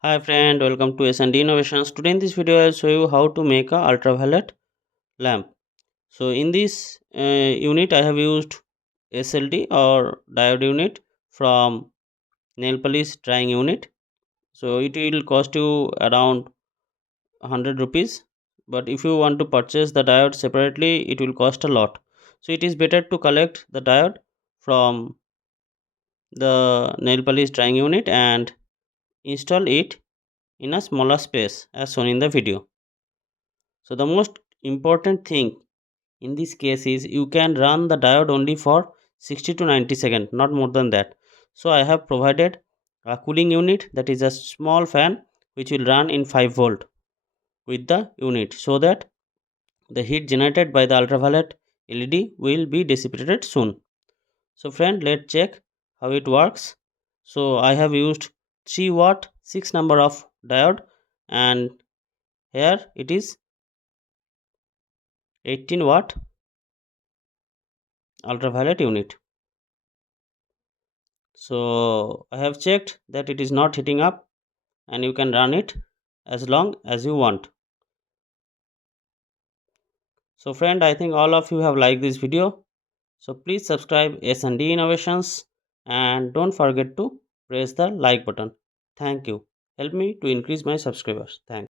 Hi friend, welcome to S&D Innovations. Today in this video I'll show you how to make a ultraviolet lamp. So in this unit I have used SLD or diode unit from nail polish drying unit. So it will cost you around 100 rupees, but if you want to purchase the diode separately it will cost a lot. So it is better to collect the diode from the nail polish drying unit and install it in a smaller space as shown in the video. So the most important thing in this case is you can run the diode only for 60 to 90 seconds, not more than that. So I have provided a cooling unit, that is a small fan which will run in 5 volt with the unit, so that the heat generated by the ultraviolet LED will be dissipated soon. So friend, let's check how it works. So I have used 3 watt 6 number of diode, and here it is 18 watt ultraviolet unit. So I have checked that it is not heating up, and you can run it as long as you want. So friend, I think all of you have liked this video, so please subscribe S&D Innovations and don't forget to press the like button. Thank you. Help me to increase my subscribers. Thanks.